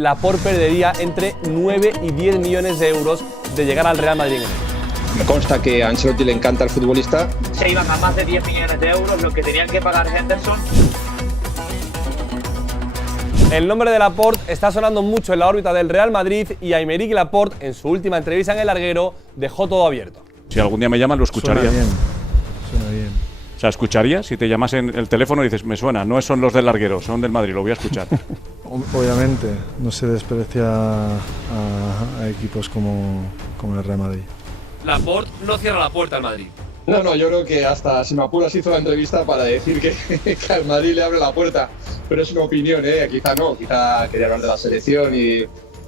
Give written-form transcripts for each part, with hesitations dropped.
Laporte perdería entre 9 y 10 millones de euros de llegar al Real Madrid en enero. Me consta que a Ancelotti le encanta el futbolista. Se iban a más de 10 millones de euros lo que tenían que pagar Henderson. El nombre de Laporte está sonando mucho en la órbita del Real Madrid y Aymeric Laporte, en su última entrevista en El Larguero, dejó todo abierto. Si algún día me llaman, lo escucharía. Suena bien. O sea, escucharía si te llamas en el teléfono y dices, me suena, no son los del Larguero, son del Madrid, lo voy a escuchar. Obviamente, no se desprecia a equipos como el Real Madrid. Laporte no cierra la puerta al Madrid. No, yo creo que hasta si me apuras hizo la entrevista para decir que al Madrid le abre la puerta. Pero es una opinión, quizá no, quizá quería hablar de la selección y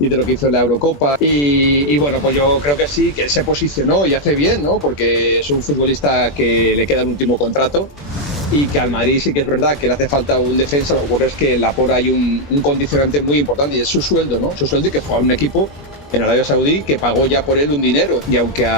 de lo que hizo en la Eurocopa. Y bueno, pues yo creo que sí, que él se posicionó y hace bien, ¿no? Porque es un futbolista que le queda el último contrato y que al Madrid sí que es verdad que le hace falta un defensa. Lo que ocurre es que en Laporte hay un condicionante muy importante y es su sueldo, ¿no? Su sueldo y que juega en un equipo en Arabia Saudí que pagó ya por él un dinero. Y aunque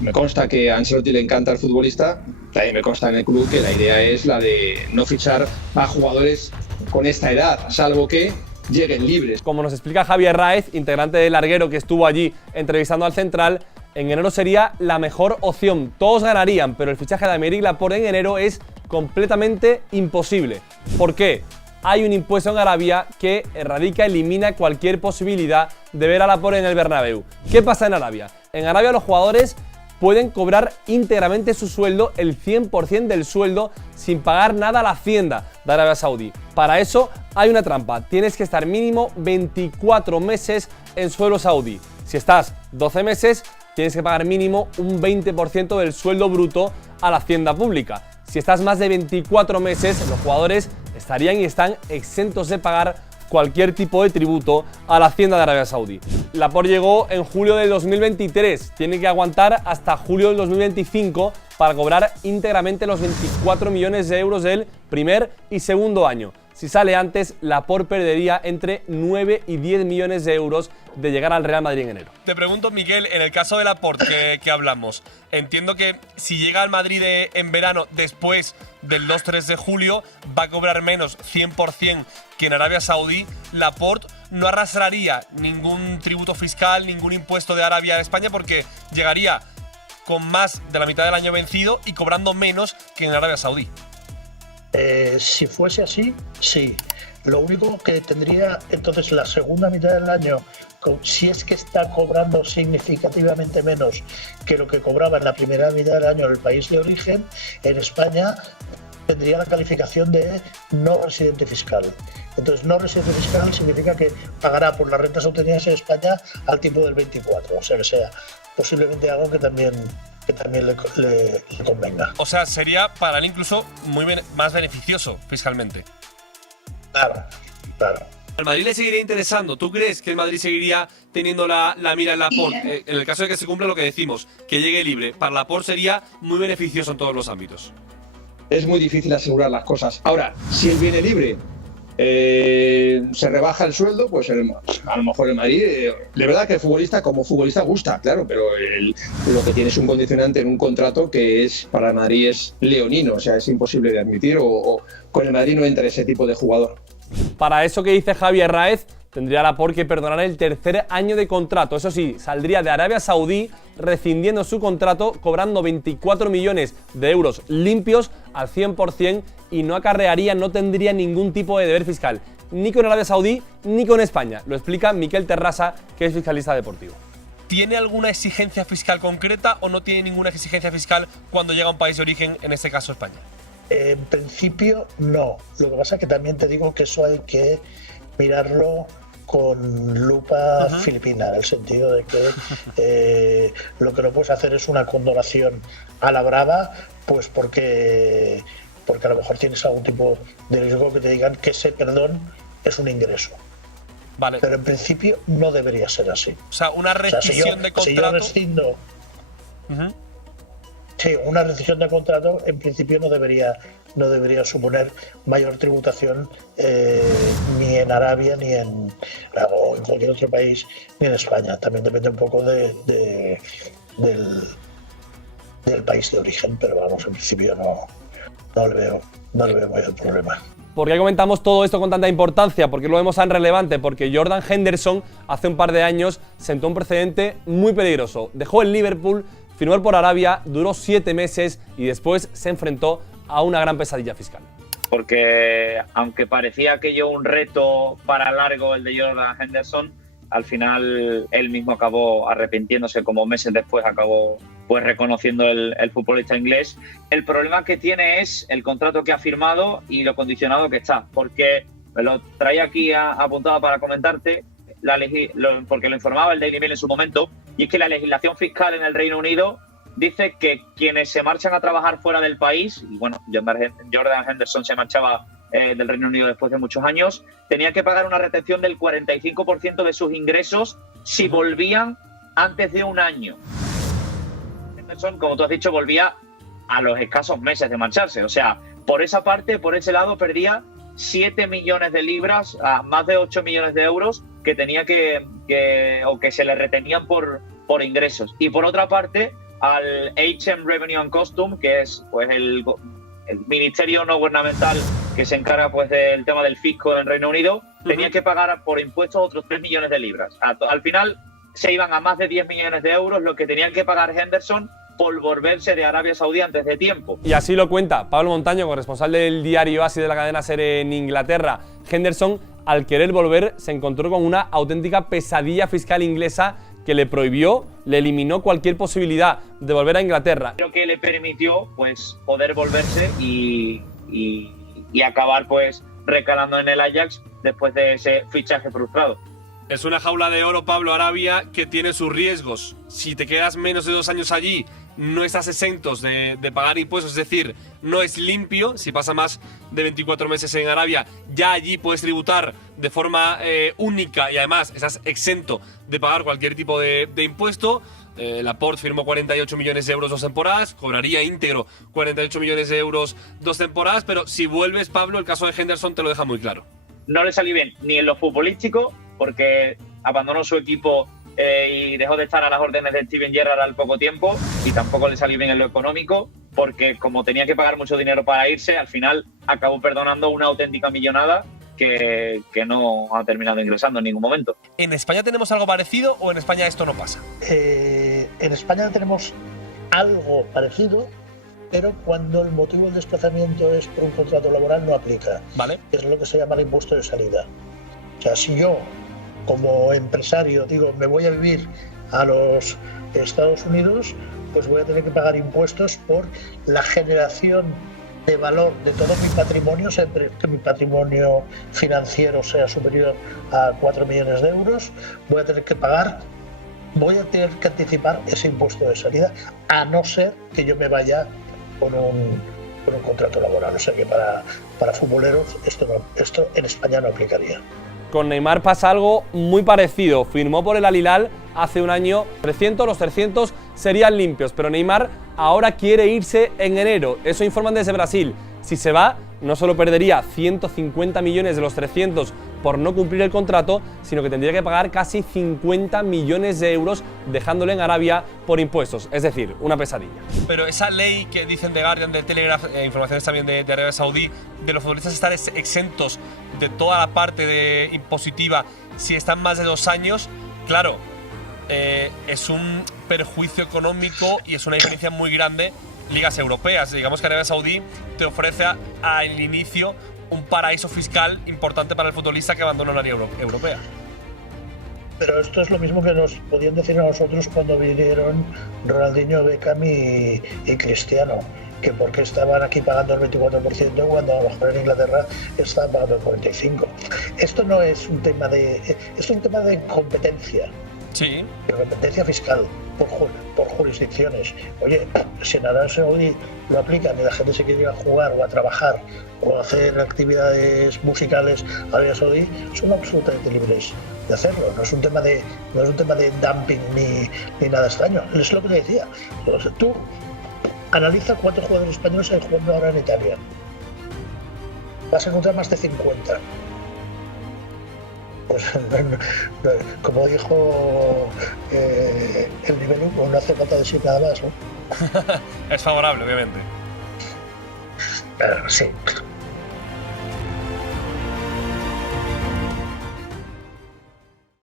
me consta que a Ancelotti le encanta el futbolista, también me consta en el club que la idea es la de no fichar a jugadores con esta edad, salvo que lleguen libres. Como nos explica Javier Raez, integrante del Larguero que estuvo allí entrevistando al central, en enero sería la mejor opción. Todos ganarían, pero el fichaje de Aymeric Laporte en enero es completamente imposible. ¿Por qué? Hay un impuesto en Arabia que elimina cualquier posibilidad de ver a Laporte en el Bernabéu. ¿Qué pasa en Arabia? En Arabia los jugadores pueden cobrar íntegramente su sueldo, el 100% del sueldo, sin pagar nada a la Hacienda de Arabia Saudí. Para eso hay una trampa, tienes que estar mínimo 24 meses en suelo saudí. Si estás 12 meses, tienes que pagar mínimo un 20% del sueldo bruto a la Hacienda pública. Si estás más de 24 meses, los jugadores estarían y están exentos de pagar cualquier tipo de tributo a la Hacienda de Arabia Saudí. Laporte llegó en julio del 2023, tiene que aguantar hasta julio del 2025 para cobrar íntegramente los 24 millones de euros del primer y segundo año. Si sale antes, Laporte perdería entre 9 y 10 millones de euros de llegar al Real Madrid en enero. Te pregunto, Miguel, en el caso de Laporte que hablamos, entiendo que si llega al Madrid en verano después del 2-3 de julio, va a cobrar menos 100% que en Arabia Saudí. Laporte no arrastraría ningún tributo fiscal, ningún impuesto de Arabia a España porque llegaría con más de la mitad del año vencido y cobrando menos que en Arabia Saudí. Si fuese así, sí. Lo único que tendría entonces la segunda mitad del año, si es que está cobrando significativamente menos que lo que cobraba en la primera mitad del año en el país de origen, en España tendría la calificación de no residente fiscal. Entonces, no residente fiscal significa que pagará por las rentas obtenidas en España al tipo del 24, o sea que sea posiblemente algo que también le convenga. O sea, sería para él incluso más beneficioso fiscalmente. Claro. ¿Al Madrid le seguiría interesando? ¿Tú crees que el Madrid seguiría teniendo la mira en Laporte? En el caso de que se cumpla lo que decimos, que llegue libre, para Laporte sería muy beneficioso en todos los ámbitos. Es muy difícil asegurar las cosas. Ahora, si él viene libre, se rebaja el sueldo, pues a lo mejor el Madrid, de verdad que el futbolista como futbolista gusta, claro, pero lo que tiene es un condicionante en un contrato que es para el Madrid es leonino, o sea, es imposible de admitir o con el Madrid no entra ese tipo de jugador. Para eso que dice Javier Raez, tendría Laporte que perdonar el tercer año de contrato. Eso sí, saldría de Arabia Saudí rescindiendo su contrato, cobrando 24 millones de euros limpios al 100% y no tendría ningún tipo de deber fiscal, ni con Arabia Saudí ni con España. Lo explica Miquel Terrassa, que es fiscalista deportivo. ¿Tiene alguna exigencia fiscal concreta o no tiene ninguna exigencia fiscal cuando llega a un país de origen, en este caso España? En principio no. Lo que pasa es que también te digo que eso hay que mirarlo con lupa filipina, en el sentido de que lo que no puedes hacer es una condonación a la brava, pues porque a lo mejor tienes algún tipo de riesgo que te digan que ese perdón es un ingreso. Vale. Pero en principio no debería ser así. O sea, una rescisión de contrato. Si yo rescindo, sí, una rescisión de contrato en principio no debería suponer mayor tributación ni en Arabia ni en cualquier otro país ni en España. También depende un poco del país de origen, pero vamos, en principio no le veo mayor problema. ¿Por qué comentamos todo esto con tanta importancia? ¿Por qué lo vemos tan relevante? Porque Jordan Henderson hace un par de años sentó un precedente muy peligroso. Dejó el Liverpool, firmó por Arabia, duró 7 meses y después se enfrentó a una gran pesadilla fiscal. Porque aunque parecía aquello un reto para largo el de Jordan Henderson, al final él mismo acabó arrepintiéndose, como meses después acabó pues reconociendo el futbolista inglés. El problema que tiene es el contrato que ha firmado y lo condicionado que está, porque me lo traía aquí apuntado para comentarte, porque lo informaba el Daily Mail en su momento, y es que la legislación fiscal en el Reino Unido dice que quienes se marchan a trabajar fuera del país, y bueno, Jordan Henderson se marchaba del Reino Unido después de muchos años, tenían que pagar una retención del 45% de sus ingresos si volvían antes de un año. Henderson, como tú has dicho, volvía a los escasos meses de marcharse. O sea, por esa parte, por ese lado, perdía 7 millones de libras a más de 8 millones de euros que tenía que se le retenían por ingresos. Y por otra parte, al HM Revenue and Custom, que es pues el ministerio no gubernamental que se encarga pues del tema del fisco en Reino Unido, tenía que pagar por impuestos otros 3 millones de libras. Al final se iban a más de 10 millones de euros lo que tenían que pagar Henderson por volverse de Arabia Saudí antes de tiempo. Y así lo cuenta Pablo Montaño, corresponsal del diario AS de la cadena SER en Inglaterra. Henderson, al querer volver, se encontró con una auténtica pesadilla fiscal inglesa que le prohibió, le eliminó cualquier posibilidad de volver a Inglaterra. Pero que le permitió pues poder volverse y acabar pues recalando en el Ajax después de ese fichaje frustrado. Es una jaula de oro, Pablo, Arabia, que tiene sus riesgos. Si te quedas menos de 2 años allí, no estás exentos de pagar impuestos, es decir, no es limpio. Si pasa más de 24 meses en Arabia, ya allí puedes tributar de forma única y además estás exento de pagar cualquier tipo de impuesto. Laporte firmó 48 millones de euros 2 temporadas, cobraría íntegro 48 millones de euros 2 temporadas, pero si vuelves, Pablo, el caso de Henderson te lo deja muy claro. No le salió bien ni en lo futbolístico, porque abandonó su equipo y dejó de estar a las órdenes de Steven Gerrard al poco tiempo, y tampoco le salió bien en lo económico, porque como tenía que pagar mucho dinero para irse, al final acabó perdonando una auténtica millonada que no ha terminado ingresando en ningún momento. ¿En España tenemos algo parecido o en España esto no pasa? En España tenemos algo parecido, pero cuando el motivo del desplazamiento es por un contrato laboral no aplica. Vale. Es lo que se llama el impuesto de salida. O sea, si yo, como empresario, digo, me voy a vivir a los Estados Unidos, pues voy a tener que pagar impuestos por la generación de valor de todo mi patrimonio, siempre que mi patrimonio financiero sea superior a 4 millones de euros, voy a tener que anticipar ese impuesto de salida, a no ser que yo me vaya con un contrato laboral. O sea que para futboleros esto en España no aplicaría. Con Neymar pasa algo muy parecido. Firmó por el Al Hilal hace un año. Los 300 serían limpios, pero Neymar ahora quiere irse en enero. Eso informan desde Brasil. Si se va, no solo perdería 150 millones de los 300 por no cumplir el contrato, sino que tendría que pagar casi 50 millones de euros dejándole en Arabia por impuestos. Es decir, una pesadilla. Pero esa ley que dicen de Guardian, de Telegraph, informaciones también de Arabia Saudí, de los futbolistas estar exentos de toda la parte impositiva si están más de 2 años, claro, es un perjuicio económico y es una diferencia muy grande. Ligas europeas, digamos que Arabia Saudí te ofrece al inicio un paraíso fiscal importante para el futbolista que abandona una liga europea. Pero esto es lo mismo que nos podían decir a nosotros cuando vinieron Ronaldinho, Beckham y Cristiano, que porque estaban aquí pagando el 24% cuando a lo mejor en Inglaterra estaban pagando el 45%. Esto no es un tema es un tema de competencia. Sí. De competencia fiscal por jurisdicciones. Oye, si en Arabia Saudí lo aplican y la gente se quiere ir a jugar o a trabajar o a hacer actividades musicales a Arabia Saudí, son absolutamente libres de hacerlo. No es un tema de dumping ni nada extraño. Es lo que te decía. Tú analiza cuántos jugadores españoles hay jugando ahora en Italia. Vas a encontrar más de 50. Pues como dijo el nivel 1, no hace falta decir nada más, ¿no? Es favorable, obviamente. Sí.